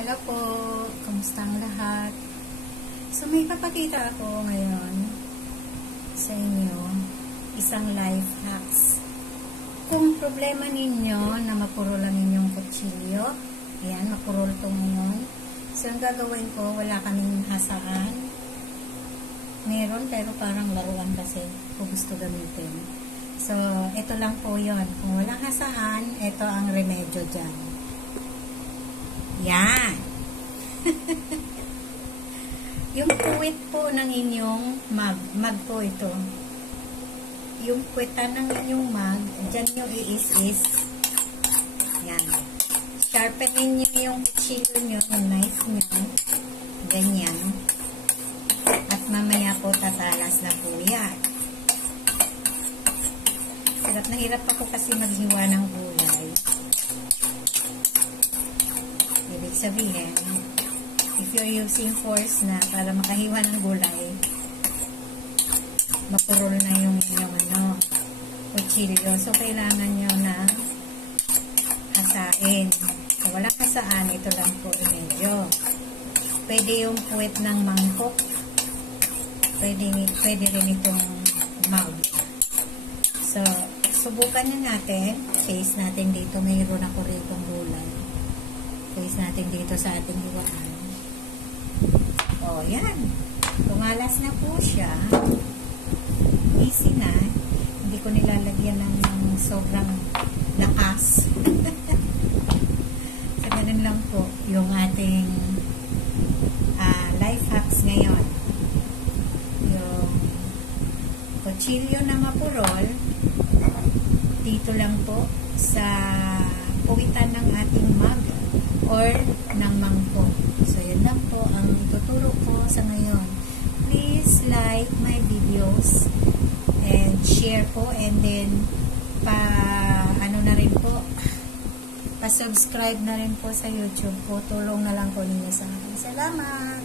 Hello po, kamusta ang lahat? So may papakita ako ngayon sa inyo, isang life hacks. Kung problema ninyo na mapuro lang inyong kutsilyo, ayan, mapuro ito ngayon. So ang gagawin ko, wala kaming hasaan. Meron, pero parang laruan kasi kung gusto gamitin. So ito lang po yon. Kung walang hasaan, ito ang remedyo dyan. Yan. Yung puwit po ng inyong mag po ito. Yung puwitan ng inyong mag, dyan nyo iis-is. Yan. Sharpenin nyo yung kutsilyo nyo, yung knife nyo. Ganyan. At mamaya po tatalas na po yan. Hirap na hirap ako kasi maghiwa ng gulay. Ibig sabihin, if you're using force na para makahiwa ng gulay, mapurol na yung inyong kutsilyo. So, kailangan nyo na hasain. Kung walang hasaan, ito lang po medyo. Pwede yung puwet ng mangkok. Pwede rin itong mug. So, subukan nyo natin. Face natin dito. Mayroon ako rito gulay. Face natin dito sa ating hiwaan. O, yan. Tumalas na po siya. Easy na. Hindi ko nilalagyan ng sobrang lakas. So, ganun lang po yung ating life hacks ngayon. Yung kutsilyo na mapurol, dito lang po sa puwitan ng ating mug or ng mangkok. So, yun lang po ang ituturo ko sa ngayon. Please like my videos and share po, and then pa-subscribe na rin po sa YouTube po. Tulong na lang po ninyo sa akin. Salamat!